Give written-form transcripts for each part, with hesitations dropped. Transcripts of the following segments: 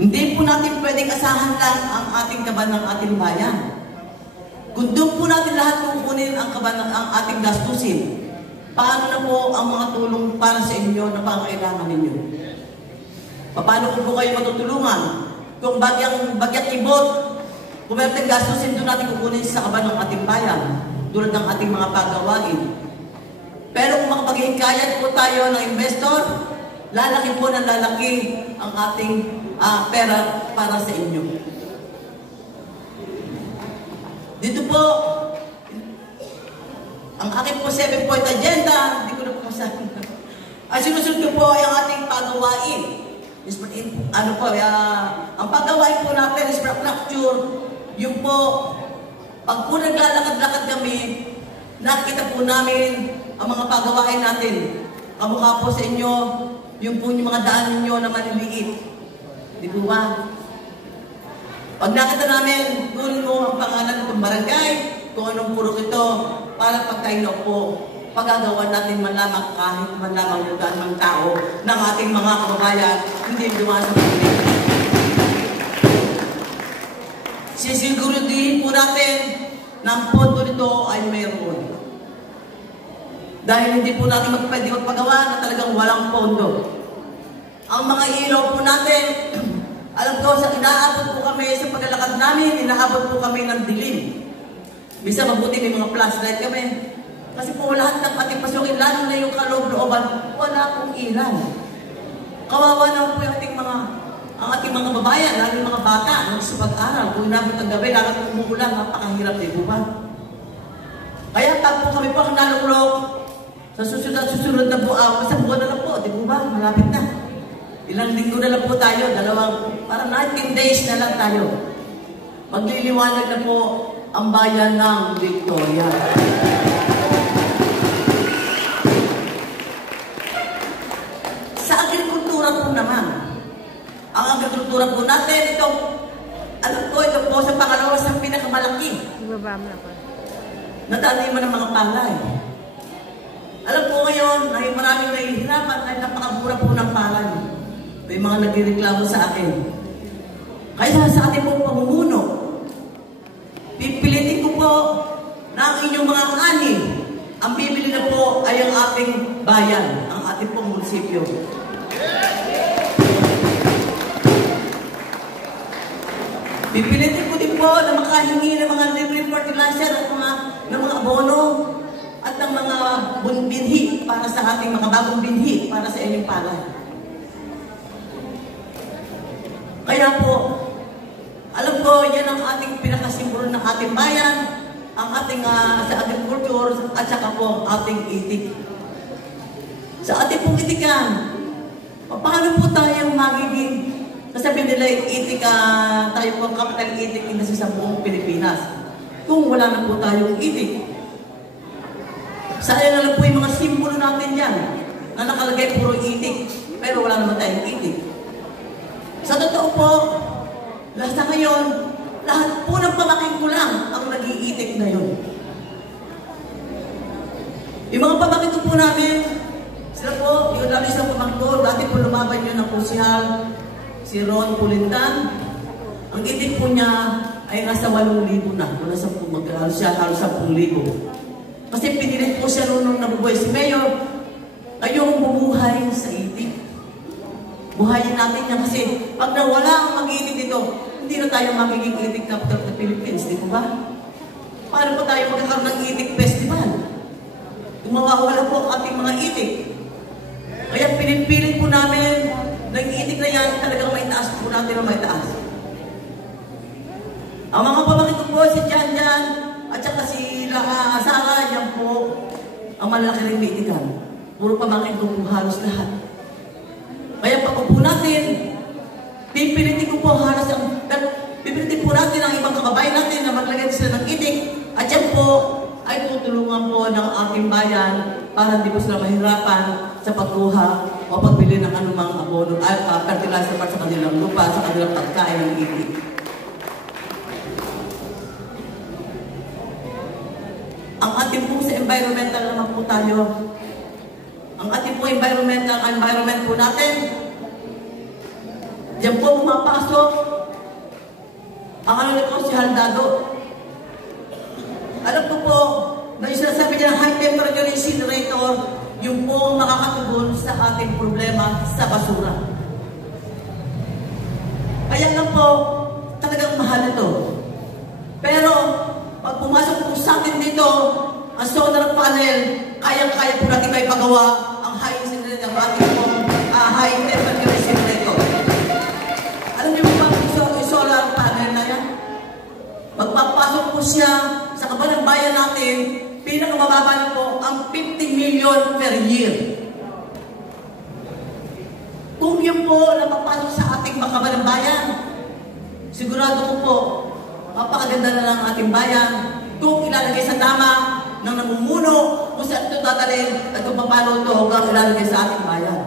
Hindi po natin pwedeng asahan lang ang ating kaban ng ating bayan. Kung doon po natin lahat kukunin ang kaban ng ating gastusin, paano na po ang mga tulong para sa inyo na pangailangan ninyo? Paano po kayo matutulungan? Kung bagyang ibot, kung meron gastusin, doon natin kukunin sa kaban ng ating bayan, tulad ng ating mga pagawain. Pero kung makapag-hikayat po tayo ng investor, lalaki po ng lalaki ang ating pera para sa inyo. Dito po, ang aking po 7-point agenda, hindi ko na po masabi. Ang sinusunod ko po ay ang ating pagawain. Ang pagawain po natin is infrastructure. Yung po, pag po naglalakad-lakad kami, nakita po namin ang mga pagawain natin. Kamukha po sa inyo, yung po yung mga daan ninyo na maliliit. Di po ba? Pag nakita namin, kunin mo ang pangalan ng barangay, kung anong purok ito, para pag tayo na po, pagagawa natin man lamang kahit man lamang lugar ng tao ng ating mga kababayan, hindi dumaan sa pagkakas. Sisiguridihin po natin na ang pondo nito ay mayroon. Dahil hindi po natin pwede magpagawa na talagang walang pondo. Ang mga ilaw po natin, alam ko, sa inaabot po kami sa paglalakad namin, inaabot po kami ng dilim. Bisa mabuti may mga flashlight kami. Kasi po lahat ng ating pasukin, lalo na yung kaloob-looban, wala pong ilaw. Kawawa naman po yung ating mga babayan, lalo yung mga bata, sa pag-aral, kung inabot ang gabi, lalo kung umuulan, napakahirap, di po ba? Kaya pag po kami po ang nalulok, sa susunod na po, isang buwan na lang po, di po ba? Malapit na. Ilang linggo na lang po tayo, parang 19 days na lang tayo. Magliliwanag na po ang bayan ng Victoria. Sa agrikultura po naman, ang agrikultura po natin, ito po sa pangalawa sa pinakamalaki. Nataniman ng mga palay. Alam po ngayon, ay maraming nahihirapan, ay napakabura po ng palay. May mga nagreklamo sa akin. Kaya sa ating pong pamumuno, pipilitin ko po na ang inyong mga ani, ang bibili na po ay ang ating bayan, ang ating pong munisipyo. Pipilitin ko din po na makahingi ng mga libre fertilizer at ng mga abono at ng mga binhi para sa ating mga bagong binhi para sa inyong palay. Kaya po, alam ko, yan ang ating pinakasimbolo ng ating bayan, ang ating sa agriculture, at saka po ang ating itik. Sa ating pong itikan, paano po tayo magiging, kasabi nila itik, tayo po ang capital itik sa buong Pilipinas. Kung wala na po tayong itik, sayang na lang po yung mga simbolo natin yan, na nakalagay puro itik, pero wala naman tayong itik. Sa totoo po, sa ngayon, lahat po ng pamaking ko lang ang nag-iitik na yun. Yung mga pamaking ko po namin, sila po, yung dami silang pamaking ko, dati po lumaban yun ng kusyal, si Ron Pulintan. Ang itik po niya ay nasa 8,000 na, wala sa halos 10,000. Kasi pinilit po siya nung nabubuhay si Mayor, kayong bumuhay sa itik. Buhayin natin yan kasi pag nawala ang mag-iitik dito, hindi na tayo magiging itik capital ng Philippines, di ba? Paano po tayo magkakaroon ng itik festival? Kung mawawala po ang ating mga itik. Kaya pinipilit po namin ng itik na yan, talagang maitaas po natin ang maitaas. Ang mga pamangkin po, si Jan at saka si Sara, yan po ang malaki rin itikan. Puro pamangkin ko po halos lahat. Kaya pag po natin, pipilitin ko po halos pipilitin po natin ang ibang kakabayan natin na maglagay sila ng itik at yan po ay tutulungan po ng ating bayan para hindi po sila mahirapan sa pagkuha o pagbili ng anumang abono at fertilizer para sa kanilang lupa, sa kanilang pagkain ng itik. Ang ating po sa environmental naman po tayo, ang ating po environment po natin, Diyan po pumapasok ang ano nito, si Haldado. Alam ko po, na yung sinasabi niya ng high temperature incinerator, yung po makakatugon sa ating problema sa basura. Kaya lang po, talagang mahal ito. Pero, pag pumasok po sa atin dito, ang solar panel, kayang-kaya po natin may pagawa ang high incinerator, ang ating po, high temperature incinerator. Alam niyo ba yung solar panel na yan? Magpapasok po siya sa kabalang bayan natin, pinakamababa niyo po ang 50 million per year. Kung yun po napapasok sa ating kabalang bayan, sigurado ko po, mapakaganda na lang ating bayan kung ilalagay sa tama ng namumuno kung saan ito tatalin at kung paano ito hanggang ilalagay sa ating bayan.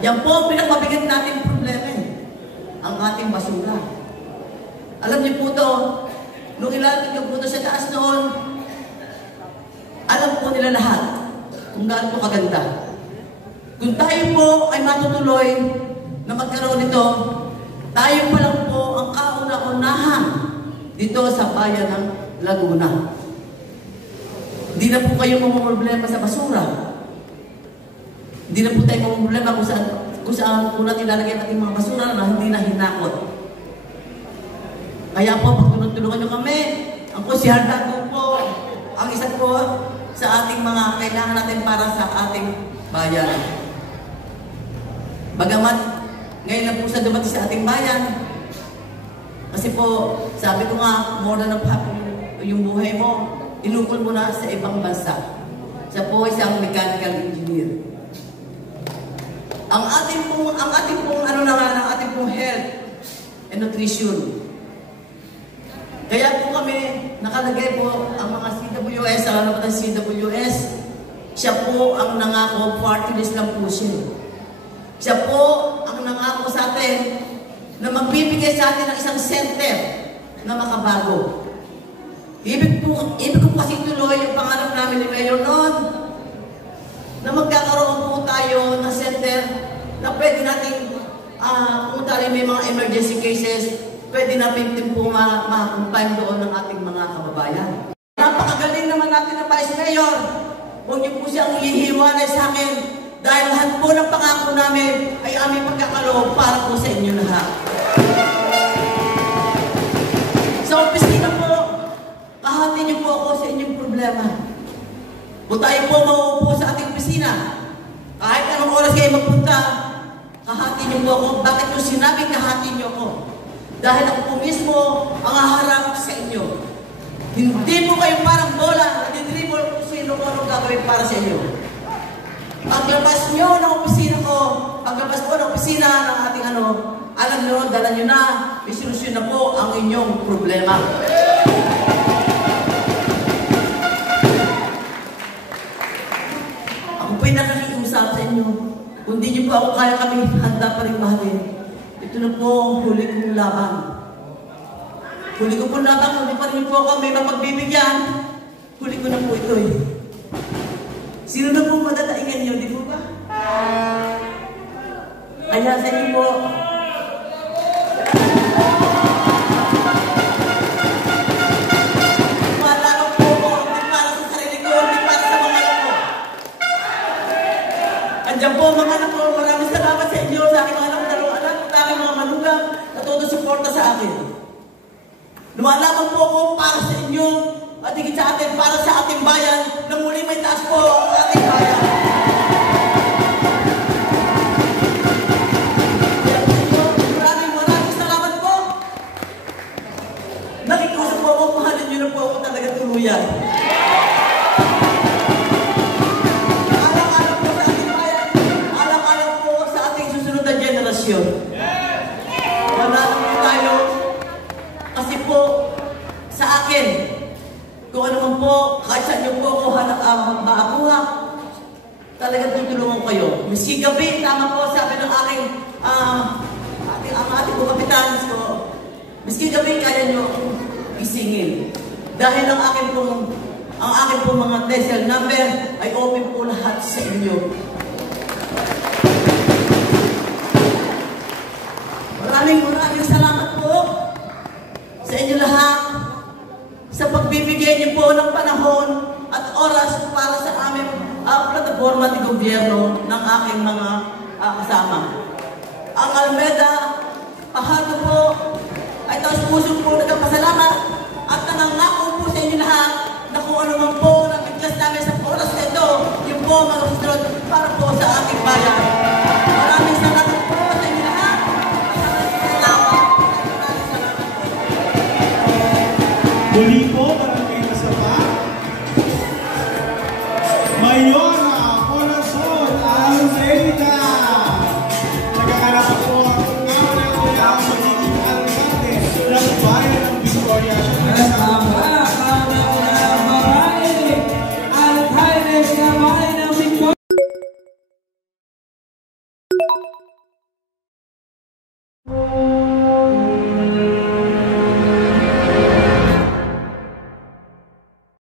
Yan po ang pinakabigat natin problema ang ating basura. Alam niyo po ito, nung ilalagay niyo po ito sa taas noon, alam po nila lahat kung gaano po kaganda. Kung tayo po ay matutuloy na magkaroon nito, tayo pa lang po ang kauna-unahan dito sa bayan ng Laguna. Hindi na po kayo mamumroblema sa basura. Hindi na po tayo mamumroblema kung saan po natin lalagay ang ating mga basura na hindi na hinakot. Kaya po, pagtulungan nyo kami, ang po si Haldado po, ang isa po sa ating mga kailangan natin para sa ating bayan. Bagamat, ngayon na po sa dumating sa ating bayan, kasi po, sabi ko nga, more than half yung buhay mo, inukol mo na sa ibang bansa. Siya po isang mechanical engineer. Ang ating pong health and nutrition. Kaya po kami, nakalagay po ang mga CWS, ang ano ng CWS, siya po ang nangako, party list lang po siya. Siya po ang nangako sa atin na magbibigay sa atin ng isang center na makabago. Ibig ko kasi tuloy yung pangarap namin ni Mayor noon na magkakaroon po tayo ng center na pwede natin, kung tayo may mga emergency cases, pwede natin din po ma-confine doon ng ating mga kababayan. Napakagaling naman natin na Vice Mayor. Huwag niyo po siyang ihiwalay sa akin dahil lahat po ng pangako namin ay aming pagkakaloob para po sa inyo lahat. Sa opisina po, kahati niyo po ako sa inyong problema. Kung tayo po mauupo sa ating opisina, kahit anong oras kayo magpunta, kahati niyo po ako. Bakit yung sinabing kahati niyo ako? Dahil ako po mismo ang haharap sa inyo. Hindi po kayo parang bola, nag-dribble kung sino ko anong gagawin para sa inyo. Paglabas nyo ng opisina ko, paglabas po ng opisina ng ating alam nyo, dala nyo na, may solusyon na po ang inyong problema. Ako po'y nakikiusap sa inyo. Kung di nyo po ako kaya kami, handa pa rin mahalin. Ito na po ang huli kong laban. Huli ko po laban, kung di pa rin po ako may mapagbibigyan, huli ko na po ito eh. Sino na po madadaingan nyo, di po ba? Kaya sa inyo po, malaro po ko, hindi para sa sarili ko, hindi para sa mga anak ko. Andiyan po mga anak ko, maraming salamat sa inyo, sa aking mga anak, dalawang anak, at aking mga manugang, na todo suporta sa akin. Lumalaban po ako para sa inyo, at higit sa atin, para sa ating bayan, na muli may taas po ang ating bayan. Maraming salamat po. Nakikusap po ako, mahalin nyo na po ako talaga tuluyan. Alang-alang po sa ating bayan, alang-alang po sa ating susunod na generasyon. Wala po tayo, kasi po, sa akin, kung ano man po, kahit saan nyo po ako maakuha, talagang tutulungan kayo. Miski gabi, tama po, sabi ng aking ating po kapitan, so, miski gabi, kaya nyo isingin. Dahil ang aking po mga TESEL number ay open po lahat sa inyo. maraming salamat po sa inyo lahat sa pagbibigay niyo po ng panahon at oras para sa aming plataforma de gobyerno ng aking mga kasama. Ang Almeda, Fajardo po, ay taos puso po nagpasalamat at nangangako po sa inyo lahat na kung ano man po na bigkas namin sa oras na ito, yung po mga susunod para po sa ating bayan. Maraming salamat po sa inyo lahat. Maraming salamat po. Muli